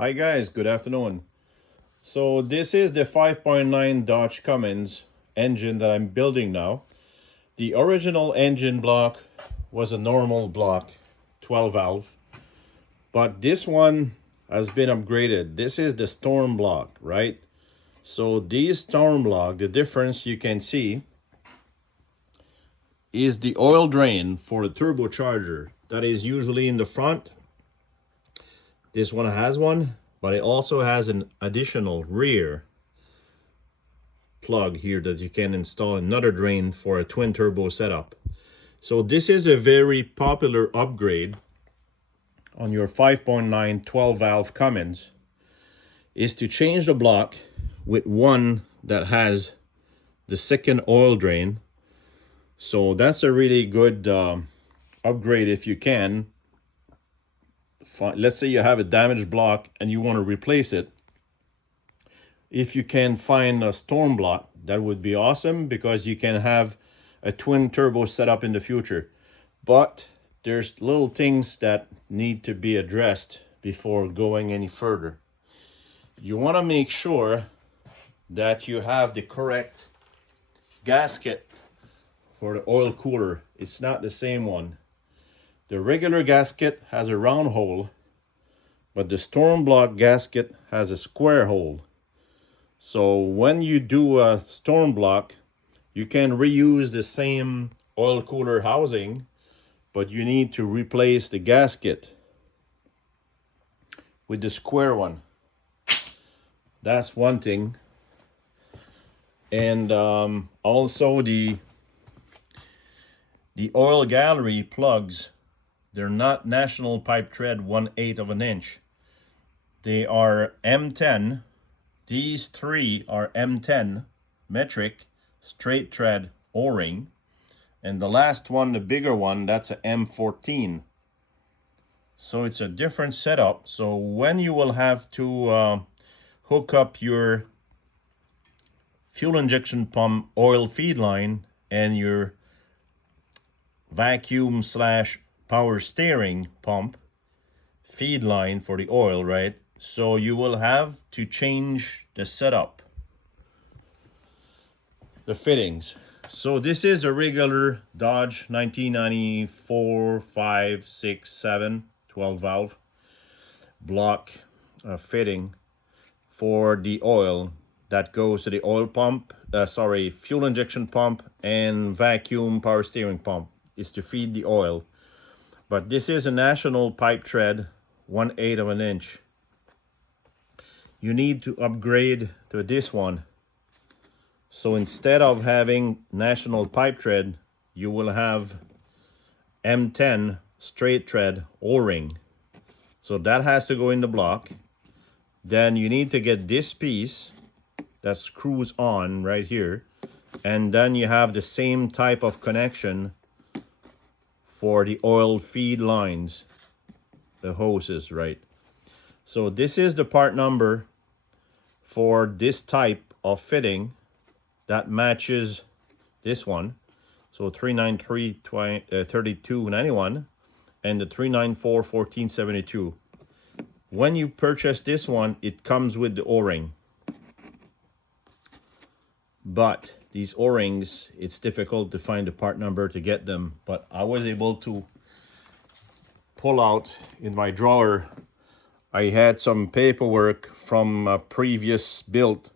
Hi guys, good afternoon. So this is the 5.9 Dodge Cummins engine that I'm building now. The original engine block was a normal block, 12 valve, but this one has been upgraded. This is the storm block, right? So these storm block, the difference you can see is the oil drain for the turbocharger that is usually in the front. This one has one, but it also has an additional rear plug here that you can install another drain for a twin turbo setup. So this is a very popular upgrade on your 5.9 12 valve Cummins, is to change the block with one that has the second oil drain. So that's a really good upgrade if you can. Let's say you have a damaged block and you want to replace it. If you can find a storm block, that would be awesome, because you can have a twin turbo setup in the future. But there's little things that need to be addressed before going any further. You want to make sure that you have the correct gasket for the oil cooler. It's not the same one. The regular gasket has a round hole, but the storm block gasket has a square hole. So when you do a storm block, you can reuse the same oil cooler housing, but you need to replace the gasket with the square one. That's one thing. And also the oil gallery plugs, they're not National Pipe Thread 1/8 of an inch. They are M10. These three are M10 metric straight thread O-ring. And the last one, the bigger one, that's a M14. So it's a different setup. So when you will have to hook up your fuel injection pump oil feed line and your vacuum slash power steering pump feed line for the oil, right? So you will have to change the setup, the fittings. So this is a regular Dodge 1994 5, 6, 7 12 valve block fitting for the oil that goes to the oil pump, fuel injection pump and vacuum power steering pump, is to feed the oil. But this is a National Pipe Thread 1/8 of an inch. You need to upgrade to this one. So instead of having National Pipe Thread, you will have M10 straight thread O-ring. So that has to go in the block. Then you need to get this piece that screws on right here, and then you have the same type of connection for the oil feed lines, the hoses, right? So this is the part number for this type of fitting that matches this one. So 393 3291 and the 394 1472. When you purchase this one, it comes with the O-ring. But these O-rings, it's difficult to find the part number to get them. But I was able to pull out in my drawer. I had some paperwork from a previous build,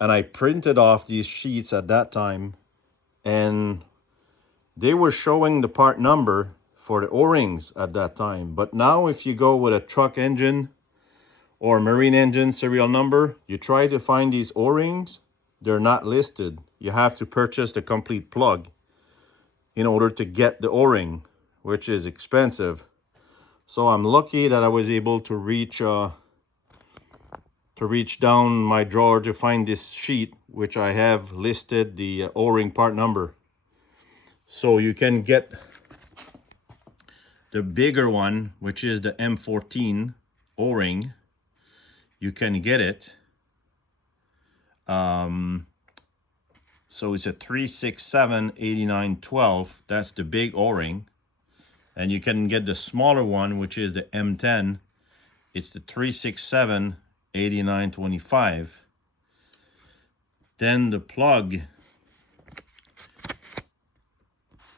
and I printed off these sheets at that time, and they were showing the part number for the O-rings at that time. But now if you go with a truck engine or marine engine serial number, you try to find these O-rings, they're not listed. You have to purchase the complete plug in order to get the O-ring, which is expensive. So I'm lucky that I was able to reach down my drawer to find this sheet, which I have listed the O-ring part number. So you can get the bigger one, which is the M14 O-ring. You can get it. So it's a 367 8912. That's the big O-ring. And you can get the smaller one, which is the M10. it's the 367 8925. Then the plug,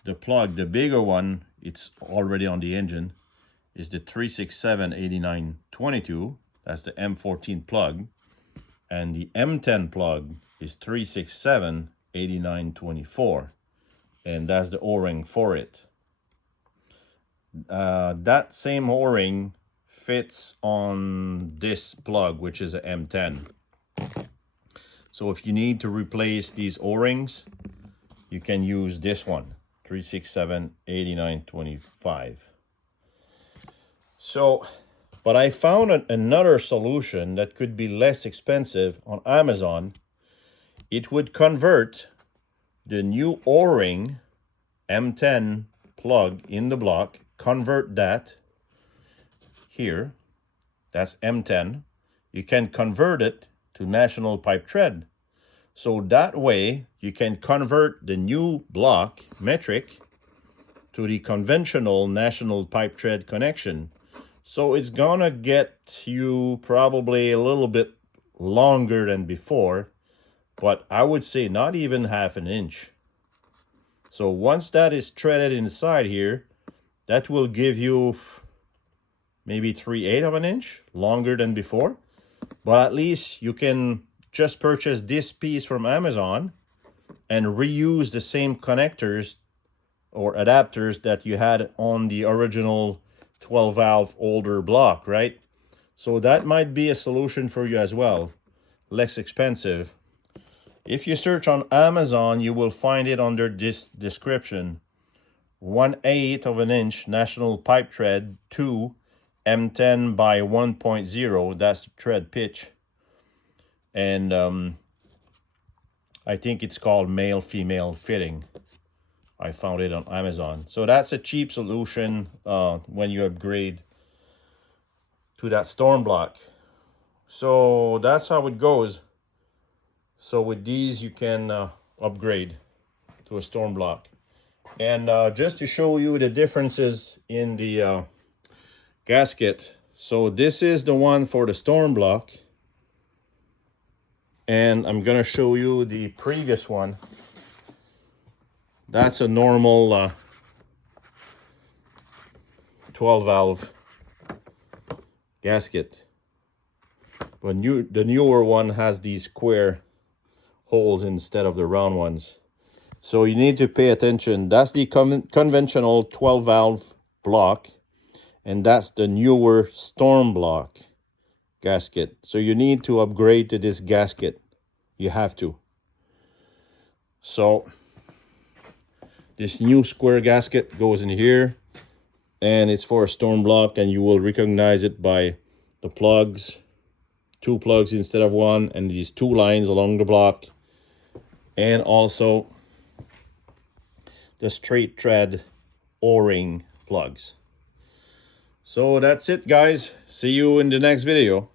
the bigger one, it's already on the engine, is the 367 8922. That's the M14 plug. And the M10 plug is 367 8924. And that's the O-ring for it. That same O-ring fits on this plug, which is a M10. So if you need to replace these O-rings, you can use this one, 367 8925. So, but I found another solution that could be less expensive on Amazon. It would convert the new O-ring M10 plug in the block, convert that here, that's M10. You can convert it to national pipe thread. So that way you can convert the new block metric to the conventional national pipe thread connection. So it's gonna get you probably a little bit longer than before, but I would say not even half an inch. So once that is threaded inside here, that will give you maybe 3/8 of an inch longer than before. But at least you can just purchase this piece from Amazon and reuse the same connectors or adapters that you had on the original 12 valve older block, right? So that might be a solution for you as well, less expensive. If you search on Amazon, you will find it under this description. 1/8 of an inch national pipe thread, 2 M10 by 1.0, that's the thread pitch. And I think it's called male-female fitting. I found it on Amazon. So that's a cheap solution when you upgrade to that storm block. So that's how it goes. So with these you can upgrade to a storm block. And just to show you the differences in the gasket. So this is the one for the storm block. And I'm gonna show you the previous one. That's a normal 12 valve gasket. But the newer one has these square holes instead of the round ones. So you need to pay attention. That's the conventional 12 valve block, and that's the newer storm block gasket. So you need to upgrade to this gasket. You have to. So this new square gasket goes in here, and it's for a storm block, and you will recognize it by the plugs, 2 plugs instead of 1, and these 2 lines along the block, and also the straight thread O-ring plugs. So that's it, guys. See you in the next video.